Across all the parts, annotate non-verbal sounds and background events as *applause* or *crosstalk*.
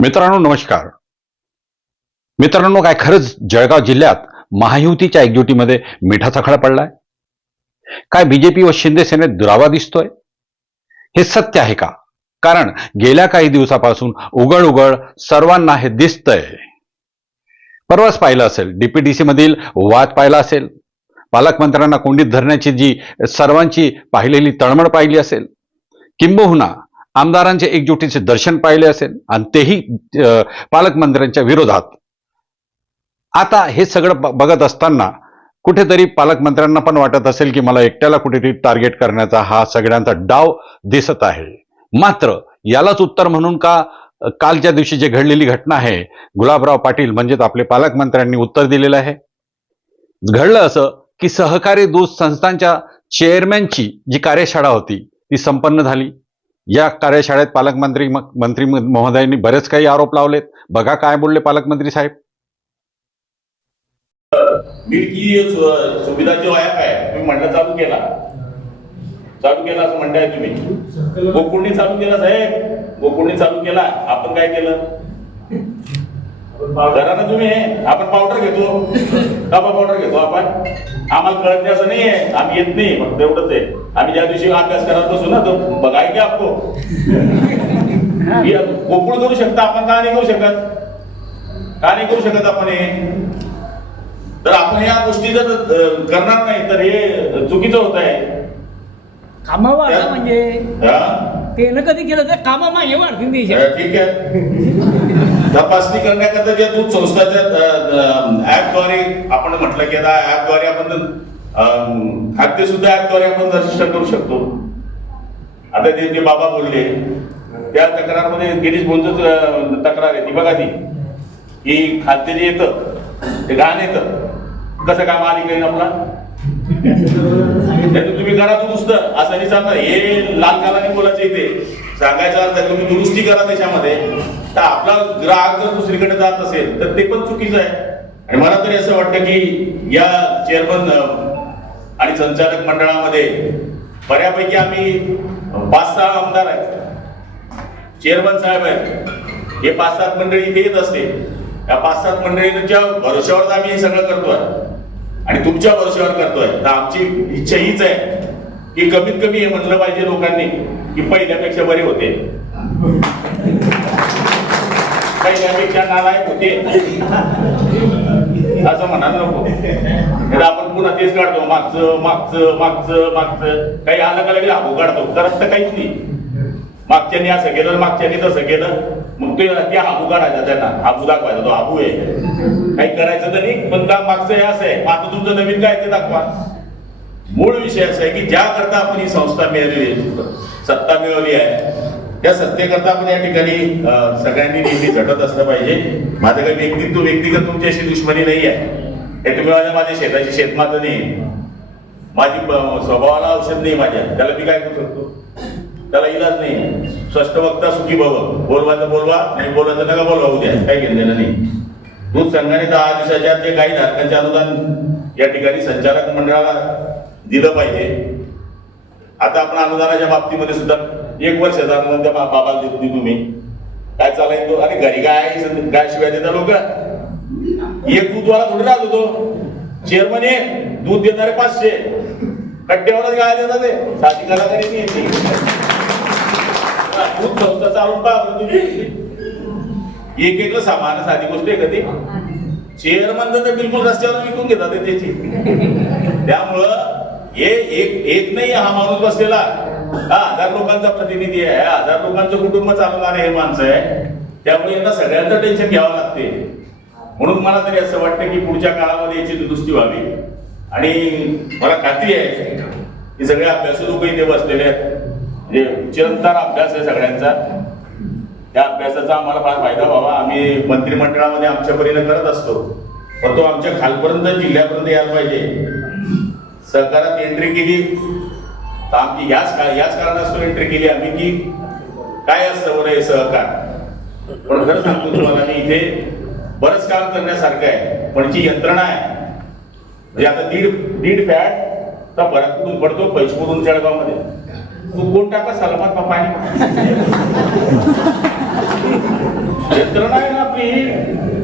मित्रांनो नमस्कार. मित्रांनो काय खरंच जळगाव जिल्ह्यात महायुतीच्या एकजुटीमध्ये मिठाचा खडा पडलाय? काय बीजेपी व शिंदे सेनेत दुरावा दिसतोय? हे सत्य आहे का? कारण गेल्या काही दिवसापासून उघड उघड सर्वांना हे दिसतंय. परवाच पाहिलं असेल डीपीडीसी मधील वाद पाहिला असेल. पालकमंत्र्यांना कोंडीत धरण्याची जी सर्वांची पाहिलेली तळमळ पाहिली असेल. किंबहुना आमदारांचे एकजुटीचे दर्शन पाहिले असेल आणि तेही पालकमंत्र्यांच्या विरोधात. आता हे सगळं बघत असताना कुठेतरी पालकमंत्र्यांना पण वाटत असेल की मला एकट्याला कुठेतरी टार्गेट करण्याचा हा सगळ्यांचा डाव दिसत आहे. मात्र यालाच उत्तर म्हणून का कालच्या दिवशी जे घडलेली घटना आहे गुलाबराव पाटील म्हणजेच आपले पालकमंत्र्यांनी उत्तर दिलेलं आहे. घडलं असं की सहकारी दूध संस्थांच्या चेअरमॅनची जी कार्यशाळा होती ती संपन्न झाली. या कार्यशाळेत पालकमंत्री मंत्री महोदयांनी बरेच काही आरोप लावलेत. बघा काय बोलले पालकमंत्री साहेब. सुविधा जो ऍप आहे तुम्ही म्हणलं चालू केला. चालू केला असं म्हणताय तुम्ही. गोकुळनी चालू केला साहेब. गोकुळनी चालू केला. आपण काय केलं? करा ना तुम्ही आपण पावडर घेतो. डबा पावडर घेतो आपण. आम्हाला कळत नाही असं नाहीये. आम्ही येत नाही फक्त एवढंच आहे. आम्ही ज्या दिवशी अभ्यास करत बसू ना तो बघाय की आपको. गोकुळ करू शकता आपण का नाही करू शकत? का नाही करू शकत आपण हे? तर आपण या गोष्टी जर करणार नाही तर हे चुकीचं होत आहे. कामावर म्हणजे? हा? त्यानं कधी केलं तर कामा मागे वाढतील ठीक आहे. तपासणी करण्याकरता ज्या दूध संस्थाच्या ऍपद्वारे आपण म्हटलं की आता ऍपद्वारे आपण खाद्य सुद्धा ऍपद्वारे आपण रजिस्टर करू शकतो. आता ते जे बाबा बोलले त्या तक्रारमध्ये गिरीश बोलच तक्रार आहे ती बघा ती. की खाद्य जे येतं ते घाण येतं. कसं काम आली काही आपला? तुम्ही करा दुरुस्त. असं नाही चालणार हे लाल कालाने बोलायचं इथे. सांगायचं अर्थ आहे, तुम्ही दुरुस्ती करा त्याच्यामध्ये. तर आपला ग्राहक जर दुसरीकडे जात असेल तर ते पण चुकीचं आहे. आणि मला तरी असं वाटतं की या चेअरमन आणि संचालक मंडळामध्ये बऱ्यापैकी आम्ही पाच सहा आमदार आहेत. चेअरमन साहेब आहेत. हे पाच सात मंडळी इथे येत असते या पाच सात मंडळींच्या भरोश्यावर आम्ही हे सगळं करतोय. आणि तुमच्या भरोश्यावर करतोय. तर आमची इच्छा हीच आहे की कमीत कमी हे म्हटलं पाहिजे लोकांनी की पहिल्यापेक्षा बरे होते. त्यापेक्षा नालायक होते. असं म्हणायला नको. आपण पुन्हा तेच काढतो. मागचं मागचं मागचं मागचं. काही आलं का लगेच आबू काढतो. करत तर काहीच नाही. मागच्यानी असं केलं मागच्यानी तसं केलं. मग ते ते हाबू काढायचा त्यांना. हाबू दाखवायचा तो हाबू आहे. काही करायचं तर नाही पण का मागचं हे असं आहे. मग आता तुमचं नवीन काय ते दाखवा. मूळ विषय असा आहे की ज्या करता आपण ही संस्था मिळवली सत्ता मिळवली आहे त्या सत्तेकरता आपण या ठिकाणी सगळ्यांनी नेहमी झटत असलं पाहिजे. माझं काही व्यक्तित्व व्यक्तिगत तुमच्याशी दुश्मनी नाही आहे. हे तुम्ही माझ्या माझ्या शेताची शेतमात नाही. माझी स्वभावाला औषध नाही माझ्या. त्याला मी काय करू शकतो? त्याला इलाज नाही. स्पष्ट वक्ता सुखी भव. बोलवायचं बोलवा नाही बोलायचं नका बोलवा उद्या. काही घेतलेलं नाही. दूध संघाने दहा दिवसाच्या जे काही धारकांचे अनुदान या ठिकाणी संचालक मंडळाला दिलं पाहिजे. आता आपण अनुदानाच्या बाबतीमध्ये सुद्धा एक वर्ष त्या बा- बाबाला देत नाही तुम्ही. काय चालाय तो? अरे घरी काय गाय काय शिवाय देता लोक. एक दूधवाला थोडी राहत होतो. चेअरमन एक दूध देणारे पाचशे. कट्ट्यावरच गाय देतात ते. साधी कलाकारी नाही येते. दूध संस्था चालून पहा तुम्ही. एक एक सामान साधी गोष्ट आहे का ती? चेअरमन तर बिलकुल रस्त्यावर विकून घेतात ते त्याची. त्यामुळं हे एक एक नाही हा माणूस बसलेला. हा हजार लोकांचा प्रतिनिधी आहे. हजार लोकांचं कुटुंब चालवणारे हे माणसं आहे. त्यामुळे यांना सगळ्यांचं टेन्शन घ्यावं लागते. म्हणून मला तरी असं वाटतं की पुढच्या काळामध्ये याची दुरुस्ती व्हावी. आणि मला खात्री आहे की सगळे अभ्यास लोक इथे बसलेले आहेत. म्हणजे चिरंतन अभ्यास आहे सगळ्यांचा. त्या अभ्यासाचा आम्हाला फार फायदा व्हावा. आम्ही मंत्रिमंडळामध्ये आमच्या परीने करत असतो. पण तो आमच्या खालपर्यंत जिल्ह्यापर्यंत यायला पाहिजे. सहकारात एंट्री केली तर आमची याच का याच कारणास्तव एंट्री केली आम्ही की काय असतं बरं हे सहकार? पण खरं सांगतो तुम्हाला मी इथे बरंच काम करण्यासारखं आहे पण जी यंत्रणा आहे म्हणजे आता दीड दीड फॅट तर फरक कुठून पडतो? पैशपूरून जळगावमध्ये. तू कोण टाका? सलमान पाणी यंत्रणा आहे ना आपली.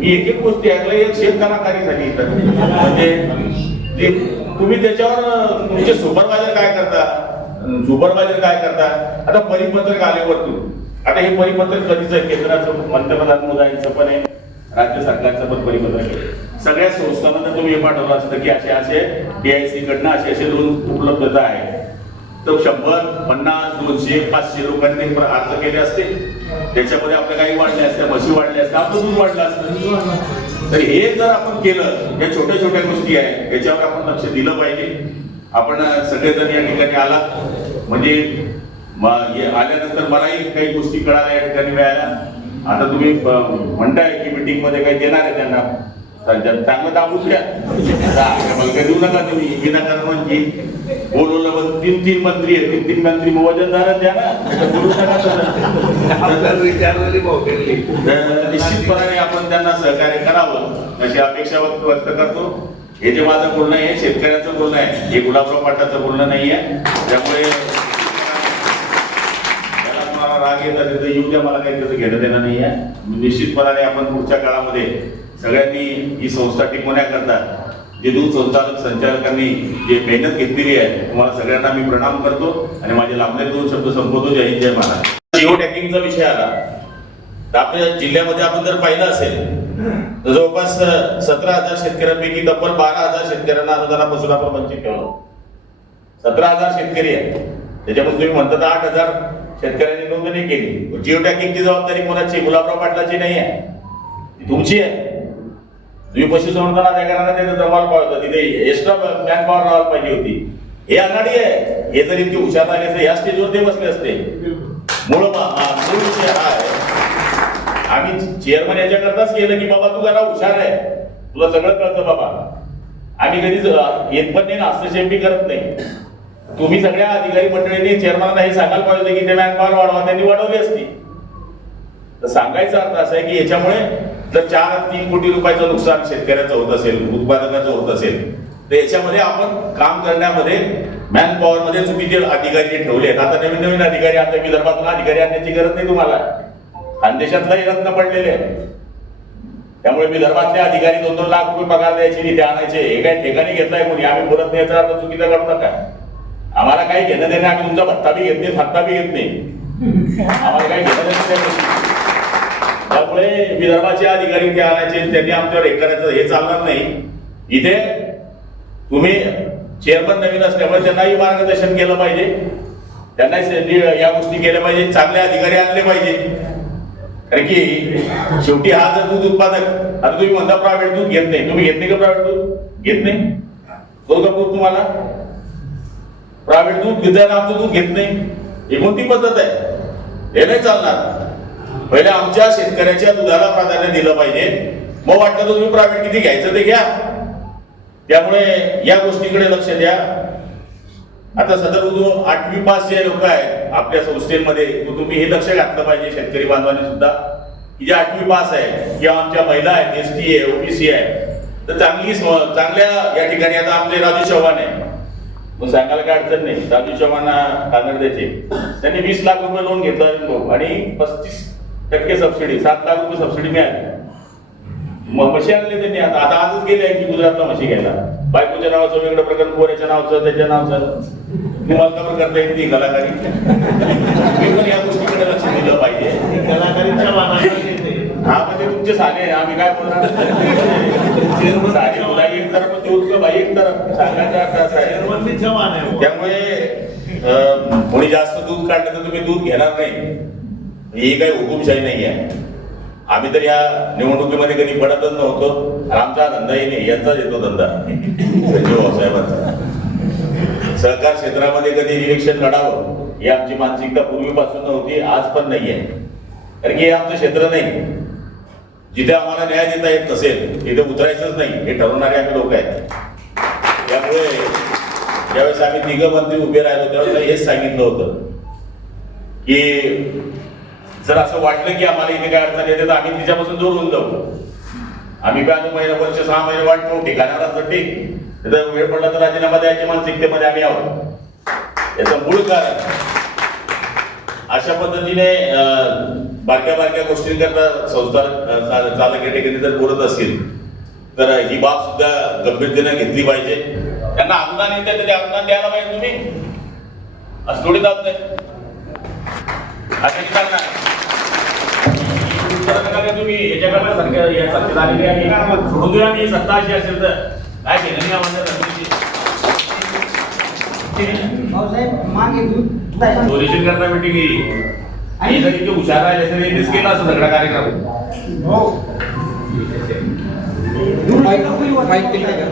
ही एक एक गोष्टी ऐकलं एक शेतकऱ्यासाठी इथं. म्हणजे ते तुम्ही त्याच्यावर तुमचे सुपरवायझर काय करता? सुपरवायझर काय करता आता परिपत्रक आले वरतून. आता हे परिपत्रक कधीच आहे? केंद्राचं पंतप्रधान मोदयांचं पण आहे. राज्य सरकारचं पण परिपत्रक आहे. सगळ्या संस्थांना तुम्ही हे पाठवलं असतं की असे असे डीआयसी कडनं असे असे लोन उपलब्धता आहे. तर शंभर पन्नास दोनशे पाचशे लोकांनी अर्ज केले असते. त्याच्यामध्ये आपल्या काही वाढल्या असत्या म्हशी वाढल्या असत्या आपलं दूध वाढलं असतं. तर हे जर आपण केलं या छोट्या छोट्या गोष्टी आहेत याच्यावर आपण लक्ष दिलं पाहिजे. आपण सगळेजण या ठिकाणी आला म्हणजे आल्यानंतर मलाही काही गोष्टी कळाल्या या ठिकाणी मिळाल्या. आता तुम्ही म्हणताय की मीटिंगमध्ये काही देणार आहे त्यांना. चांगलं दाबून द्या. मला काही देऊ नका तुम्ही. विनाकारण म्हणजे बोलवलं मग तीन तीन मंत्री आहेत. तीन तीन मंत्री मग वजनदारच द्या ना. बोलू नका निश्चितपणाने आपण त्यांना सहकार्य करावं. अशी अपेक्षा व्यक्त करतो. हे जे माझं बोलणं आहे हे शेतकऱ्यांचं बोलणं आहे. हे गुलाबराव पाटाचं बोलणं नाही आहे त्यामुळे राग येत असेल तर येऊ द्या मला काही त्याचं घेणं देणं नाही आहे. म्हणजे निश्चितपणाने आपण पुढच्या काळामध्ये सगळ्यांनी ही संस्था टिकवण्याकरता जे दूध संचालक संचालकांनी जे मेहनत घेतलेली आहे तुम्हाला सगळ्यांना मी प्रणाम करतो आणि माझे लांबले दोन शब्द संपवतो. जय हिंद जय महाराज जिओ टॅकिंगचा विषय आला. तर आपल्या जिल्ह्यामध्ये आपण जर पाहिलं असेल तर जवळपास सतरा हजार शेतकऱ्यांपैकी तब्बल बारा हजार शेतकऱ्यांना अनुदानापासून आपण वंचित ठेवलं. सतरा हजार शेतकरी आहेत. त्याच्यामध्ये तुम्ही म्हणता तर आठ हजार शेतकऱ्यांनी नोंदणी केली. जिओ टॅकिंगची जबाबदारी कोणाची? गुलाबराव पाटलाची नाही आहे. ती तुमची आहे. तुम्ही पशुसंवर्धन अधिकाऱ्यांना त्याचं जमाल पावतं तिथे एक्स्ट्रा मॅन पॉवर लावायला पाहिजे होती. हे आघाडी आहे. हे जर इतके हुशार झाले असते या स्टेजवर ते बसले असते. मूळ मूळ विषय हा आहे. आम्ही चेअरमन याच्याकरताच केलं की बाबा तू जरा हुशार आहे. तुला सगळं कळतं बाबा. आम्ही कधीच येत पण नाही ना हस्तक्षेप बी करत नाही. तुम्ही सगळ्या अधिकारी मंडळींनी चेअरमनाला हे सांगायला पाहिजे होते की ते मॅनपॉवर वाढवा त्यांनी वाढवली असती. तर सांगायचा अर्थ असा आहे की याच्यामुळे जर चार तीन कोटी रुपयाचं नुकसान शेतकऱ्याचं होत असेल उत्पादकाचं होत असेल तर याच्यामध्ये आपण काम करण्यामध्ये मॅन पॉवर मध्ये चुकीचे अधिकारी जे ठेवले आहेत. आता नवीन नवीन अधिकारी आता विदर्भातून अधिकारी आणण्याची गरज नाही तुम्हाला. खानदेशातलाही रत्न पडलेले आहे त्यामुळे विदर्भातले अधिकारी दोन दोन लाख रुपये पगार द्यायचे आणायचे. हे काही ठिकाणी घेतलाय कोणी? आम्ही बोलत नाही याचा अर्थ चुकीचा करतो काय? आम्हाला काही घेणं देणं आम्ही तुमचा भत्ता बी घेत नाही फत्ता बी घेत नाही. आम्हाला काही घेणं देणं त्यामुळे विदर्भाचे अधिकारी ते आणायचे त्यांनी आमच्यावर हे करायचं हे चालणार नाही. इथे तुम्ही चेअरमन नवीन असल्यामुळे त्यांनाही मार्गदर्शन केलं पाहिजे. त्यांनाही या गोष्टी केल्या पाहिजे चांगले अधिकारी आणले पाहिजे. कारण की शेवटी हा जर दूध उत्पादक आता तुम्ही म्हणता प्रायव्हेट दूध घेत नाही. तुम्ही घेत नाही का प्रायव्हेट दूध? घेत नाही. तो का तुम्हाला? प्रायव्हेट दूध घेताना आमचं दूध घेत नाही. ही कोणती पद्धत आहे. हे नाही चालणार. पहिले आमच्या शेतकऱ्याच्या दुधाला प्राधान्य दिलं पाहिजे. मग वाटतं तर तुम्ही प्रायव्हेट किती घ्यायचं ते घ्या. त्यामुळे या गोष्टीकडे लक्ष द्या. आता सदर जो आठवी पास जे लोक आहेत आपल्या संस्थेमध्ये तुम्ही हे लक्ष घातलं पाहिजे शेतकरी बांधवांनी सुद्धा. की जे आठवी पास आहे किंवा आमच्या महिला आहेत एस टी आहे ओबीसी आहे तर चांगली चांगल्या या ठिकाणी आता आपले राजू चव्हाण आहे मग सांगायला काय अडचण नाही. राजू चव्हाण कानडद्याचे त्यांनी वीस लाख रुपये लोन घेतला आणि पस्तीस टक्के सबसिडी सात लाख रुपये सबसिडी मिळाली. मग म्हशी आणले त्यांनी. आता आता आजच गेले की गुजरातला म्हशी घ्यायला. बायकोच्या नावाचं वेगळं प्रकरण पोऱ्याच्या नावाचं त्याच्या नावाचं. बरं करता येत नाही कलाकारी. तुम्ही पण या गोष्टीकडे लक्ष दिलं पाहिजे. कलाकारीच्या. हा म्हणजे तुमचे साले आम्ही काय बोलणार? *laughs* साले मुलाही एक तरफ ते उत्तर बाई एक तरफ सांगायचा अर्थ असा आहे चेअरमननीच्या मान आहे बुवा. त्यामुळे अं, कोणी जास्त दूध काढलं तर तुम्ही दूध घेणार नाही. ही काही हुकुमशाही नाही आहे. आम्ही तर या निवडणुकीमध्ये कधी पडतच नव्हतो. आणि आमचा हा धंदाही नाही यांचाच येतो धंदा. संजीव भाऊसाहेबांचा सहकार क्षेत्रामध्ये कधी इलेक्शन लढावं ही आमची मानसिकता पूर्वीपासून नव्हती आज पण नाही आहे कारण की हे आमचं क्षेत्र नाही. जिथे आम्हाला न्याय देता येत नसेल तिथे उतरायचंच नाही. हे ठरवणारे आम्ही लोक आहेत. त्यामुळे ज्यावेळेस आम्ही तिघ मंत्री उभे राहिलो त्यावेळेस हेच सांगितलं होतं की जर असं वाटलं की आम्हाला इथे काय अडचण येते तर आम्ही तिच्यापासून दूर होऊन जाऊ. आम्ही काय अजून महिना वर्ष सहा महिने वाट पाहू. ठिकाणावर असलं ठीक. तर वेळ पडला तर राजीनामा द्यायची मानसिकतेमध्ये आम्ही आहोत. याचं मूळ कारण. अशा पद्धतीने बारक्या बारक्या गोष्टींकरता संस्था चालक या ठिकाणी जर बोलत असतील तर ही बाब सुद्धा गंभीरतेने घेतली पाहिजे. त्यांना अनुदान येते तर अनुदान द्यायला पाहिजे तुम्ही. असं थोडी जात नाही. तुम्ही? याच्याकडे सारख्या या सत्तेत आलेली आहे. सोडून देऊया मी सत्ता अशी असेल तर. काय केलं नाही आम्हाला मागे चोरीशी करता मिटिंग आणि जर इतके हुशार राहिले तर यांनीच केला असं सगळा कार्यक्रम. माहिती झालं